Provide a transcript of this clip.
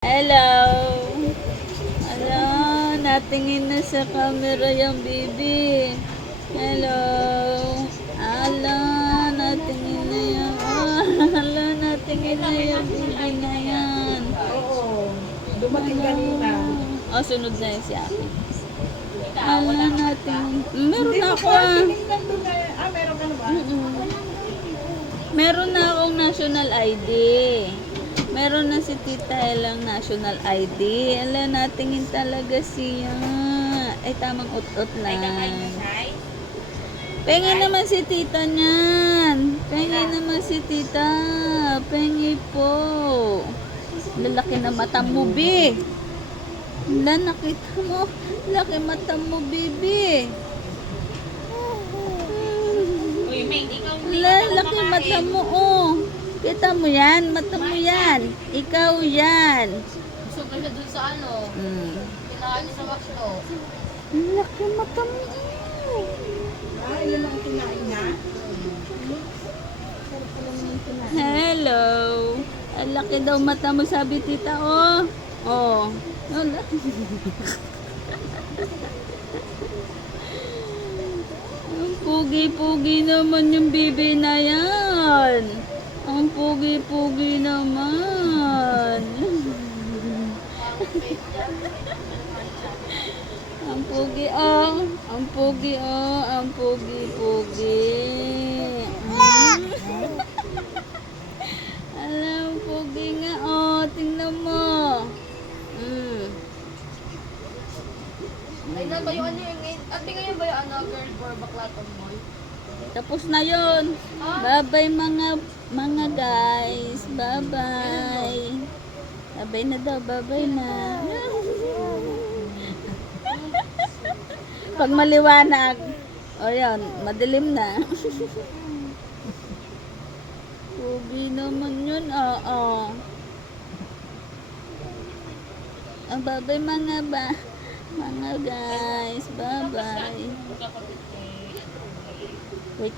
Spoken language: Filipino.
Hello! Hello! Natingin na sa camera yung baby. Hello! Hello! Natingin na yung... Hello! Natingin na yung baby na yan. Oo. Dumating kanina. Oh, sunod na yun si Aki. Hello! Natingin... Meron na ako Tinignan doon na. Meron ka na ba? Meron na akong national ID. Meron na si Tita Elang national ID. Ala, natingin talaga siya. Ay, tamang ut-ut lang. Pengi naman si Tita niyan. Pengi naman si Tita. Pengi po. Lalaki na mata mo, Bi. Wala, nakita mo. Laki mata mo, Bibi. Uy, May, ikaw Wala, laki mata mo, oh. Kita mo yan, mata mo yan. Ikaw yan. gusto ko siya dun sa ano, kinain niya sa wakto. Laki mata mo. Ilan ang kinain na? Hello. Ang laki daw mata mo, sabi tita, oh. Oh. Wala. Ang pugi-pugi naman yung bibi na yan. Ang pugi-pugi naman. Ang pugi, oh. Ang pugi, oh. Ang pugi-pugi. Alam, pugi nga, oh. Tingnan mo. Ay, na ba yung ano yung ngayon? At di ngayon ba yung ano, girl for bakla tomboy? Tapos na yon. Bye-bye mga guys. Bye-bye. Bye-bye na daw. Bye-bye na. Pag maliwanag. O yan, madilim na. Pugi naman yun. Oo. Ang bye-bye mga guys. Bye-bye. Kapatid